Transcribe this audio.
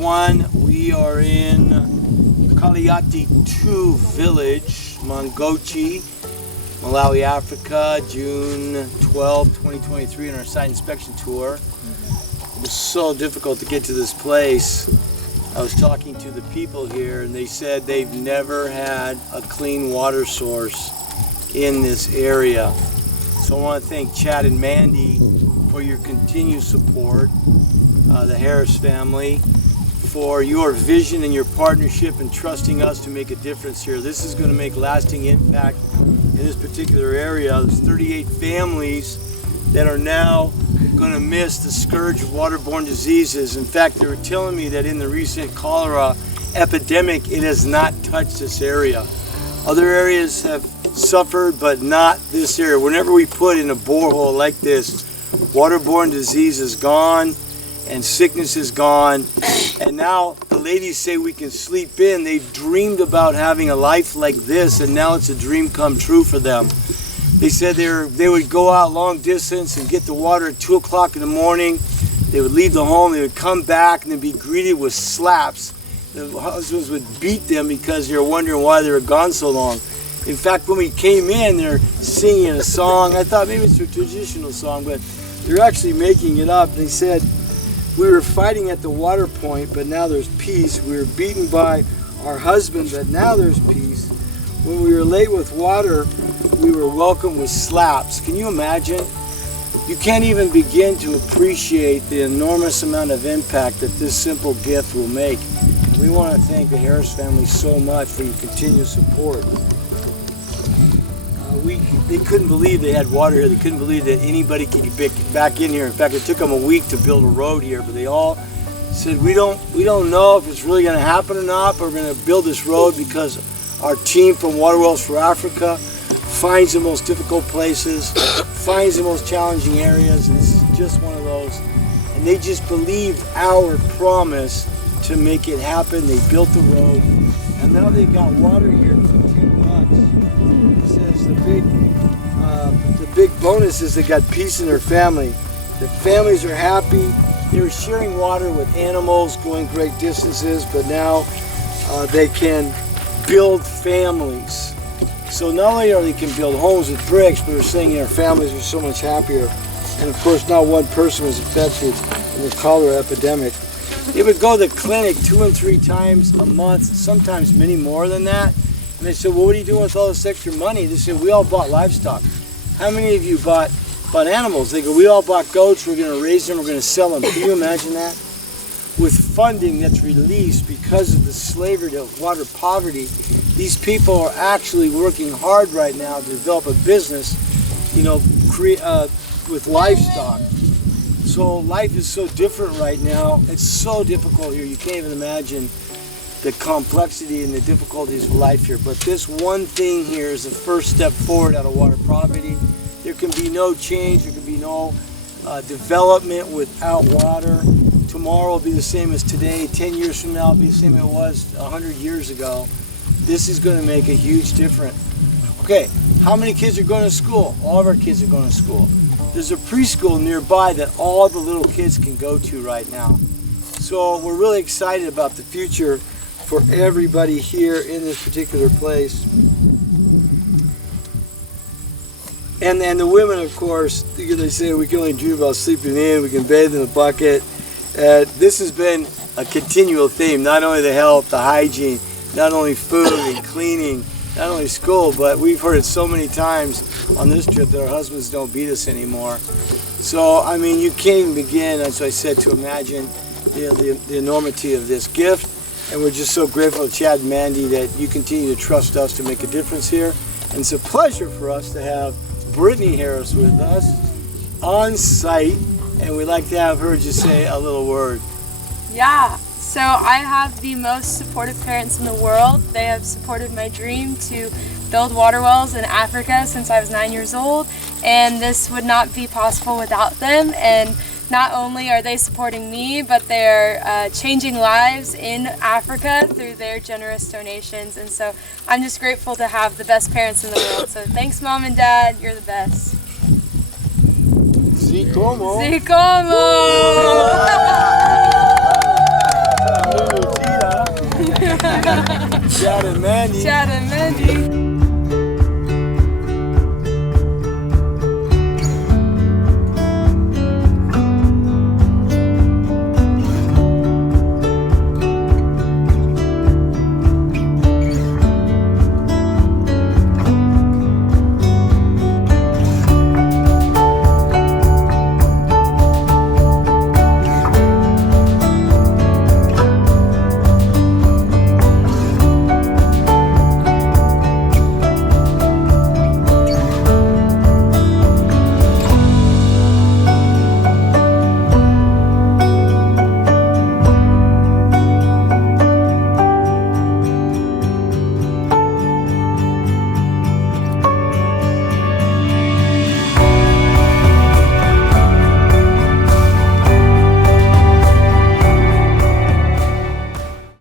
everyone. We are in Kaliyati 2 village, Mangochi, Malawi, Africa, June 12, 2023 on our site inspection tour. It was so difficult to get to this place. I was talking to the people here and they said they've never had a clean water source in this area. So I want to thank Chad and Mandy for your continued support, the Harris family, for your vision and your partnership and trusting us to make a difference here. This is going to make lasting impact in this particular area. There's 38 families that are now going to miss the scourge of waterborne diseases. In fact, they were telling me that in the recent cholera epidemic, it has not touched this area. Other areas have suffered, but not this area. Whenever we put in a borehole like this, waterborne disease is gone and sickness is gone. And now the ladies say we can sleep in. They've dreamed about having a life like this, and now it's a dream come true for them. They said they would go out long distance and get the water at 2 o'clock in the morning. They would leave the home, they would come back and they'd be greeted with slaps. The husbands would beat them because they were wondering why they were gone so long. In fact, when we came in, they're singing a song. I thought maybe it's a traditional song, but they're actually making it up. They said, we were fighting at the water point, but now there's peace. We were beaten by our husband, but now there's peace. When we were late with water, we were welcomed with slaps. Can you imagine? You can't even begin to appreciate the enormous amount of impact that this simple gift will make. We want to thank the Harris family so much for your continued support. They couldn't believe they had water here. They couldn't believe that anybody could get back in here. In fact, it took them a week to build a road here, but they all said, we don't know if it's really going to happen or not, but we're going to build this road because our team from Water Wells for Africa finds the most difficult places, finds the most challenging areas, and this is just one of those. And they just believed our promise to make it happen. They built the road, and now they got water here for 10 months. It says the big bonus is they got peace in their family. The families are happy. They were sharing water with animals, going great distances, but now they can build families. So not only are they can build homes with bricks, but they're saying their families are so much happier. And of course, not one person was affected in the cholera epidemic. They would go to the clinic 2 and 3 times a month, sometimes many more than that. And they said, well, what are you doing with all this extra money? They said, we all bought livestock. How many of you bought animals? They go, we all bought goats, we're going to raise them, we're going to sell them. Can you imagine that? With funding that's released because of the slavery to water poverty, these people are actually working hard right now to develop a business, with livestock. So life is so different right now. It's so difficult here. You can't even imagine the complexity and the difficulties of life here. But this one thing here is the first step forward out of water poverty. There can be no change. There can be no development without water. Tomorrow will be the same as today. 10 years from now will be the same as it was 100 years ago. This is going to make a huge difference. Okay, how many kids are going to school? All of our kids are going to school. There's a preschool nearby that all the little kids can go to right now. So we're really excited about the future for everybody here in this particular place. And the women, of course, they say we can only dream about sleeping in, we can bathe in a bucket. This has been a continual theme, not only the health, the hygiene, not only food and cleaning, not only school, but we've heard it so many times on this trip that our husbands don't beat us anymore. So, I mean, you can't even begin, as I said, to imagine the enormity of this gift. And we're just so grateful to Chad and Mandy that you continue to trust us to make a difference here. And it's a pleasure for us to have Brittany Harris with us on site. And we'd like to have her just say a little word. Yeah, so I have the most supportive parents in the world. They have supported my dream to build water wells in Africa since I was 9 years old, and this would not be possible without them. And not only are they supporting me, but they're changing lives in Africa through their generous donations. And so I'm just grateful to have the best parents in the world. So thanks, Mom and Dad, you're the best. Sí, como. Sí, como. Chad and Mandy. Chad and Mandy.